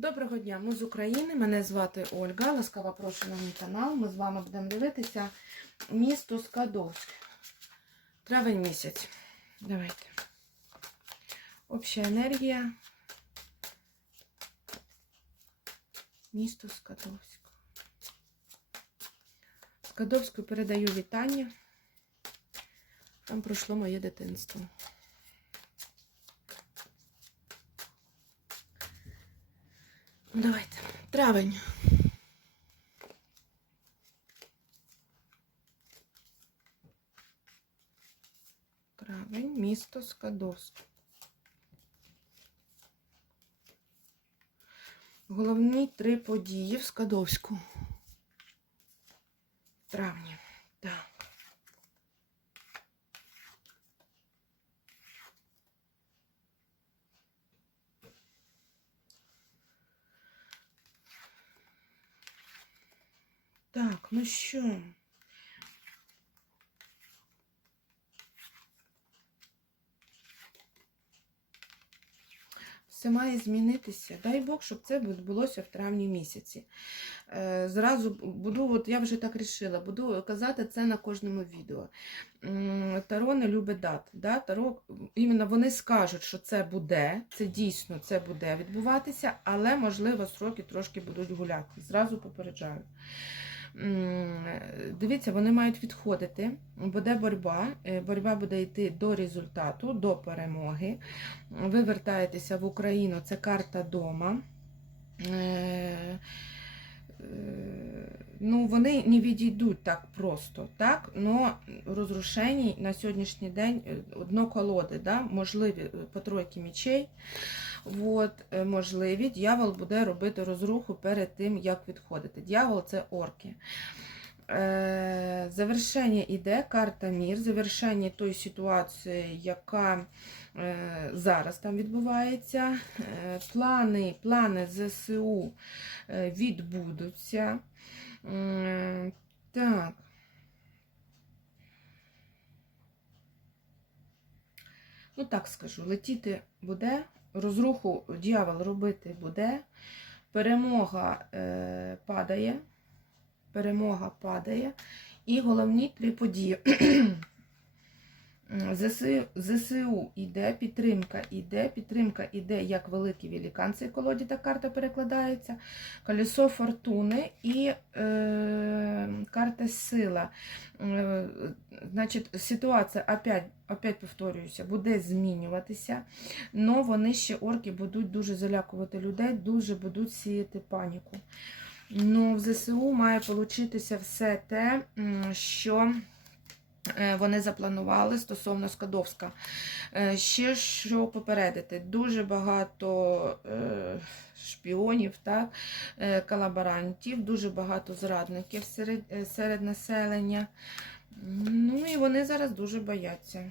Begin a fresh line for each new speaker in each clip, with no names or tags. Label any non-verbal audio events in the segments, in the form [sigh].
Доброго дня, ми з України. Мене звати Ольга. Ласкаво прошу на мій канал. Ми з вами будемо дивитися місто Скадовськ. Травень місяць. Давайте. Обща енергія. Місто Скадовськ. Скадовську передаю вітання. Там пройшло моє дитинство. Давайте. Травень. Травень, місто Скадовськ. Головні три події в Скадовську. Травні. Так. Так, ну що? Все має змінитися. Дай Бог, щоб це відбулося в травні місяці. Е, Зразу буду, от я вже так рішила, буду казати це на кожному відео. Таро не любить дат. Да? Таро, іменно вони скажуть, що це буде, це дійсно це буде відбуватися, але, можливо, сроки трошки будуть гуляти. Зразу попереджаю. Дивіться, вони мають відходити. Буде боротьба. е, Боротьба буде йти до результату, до перемоги. Ви вертаєтеся в Україну, це карта дома. Е, Ну, вони не відійдуть так просто, так? Но розрушені на сьогоднішній день е, одно колоди, да? можливі е, по тройки мічей. От, можливі, дьявол буде робити розруху перед тим, як відходити. Дьявол це орки. Е, Завершення іде, карта мір, завершення тої ситуації, яка е, зараз там відбувається. Е, Плани, плани ЗСУ відбудуться. Так. Ну, так скажу, летіти буде, розруху дьявол робити буде, перемога е, падає, перемога падає. І головні три події. [clears throat] ЗСУ, ЗСУ іде, підтримка іде, підтримка іде як великий великан, цей колоді та карта перекладається, колесо фортуни і е, карта сила. Е, значить, ситуація, опять, опять повторююся, буде змінюватися, але вони ще орки будуть дуже залякувати людей, дуже будуть сіяти паніку. Ну, в ЗСУ має получитися все те, що е, вони запланували стосовно Скадовська. Е, Ще що попередити, дуже багато е, шпіонів, так, колаборантів, дуже багато зрадників серед, серед населення. Ну і вони зараз дуже бояться.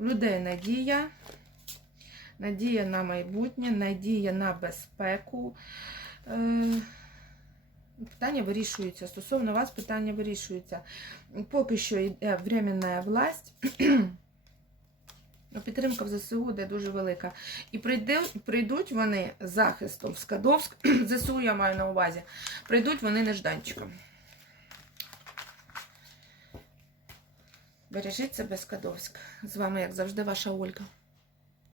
Людей надія, надія на майбутнє, надія на безпеку. Е, Питання вирішуються. Стосовно вас питання вирішуються. Поки що йде временна власть. [clears throat] Підтримка в ЗСУ буде дуже велика. І прийдуть вони захистом в Скадовськ. [clears throat] ЗСУ я маю на увазі. Прийдуть вони нежданчиком. Бережіть себе, Скадовськ. З вами, як завжди, ваша Ольга.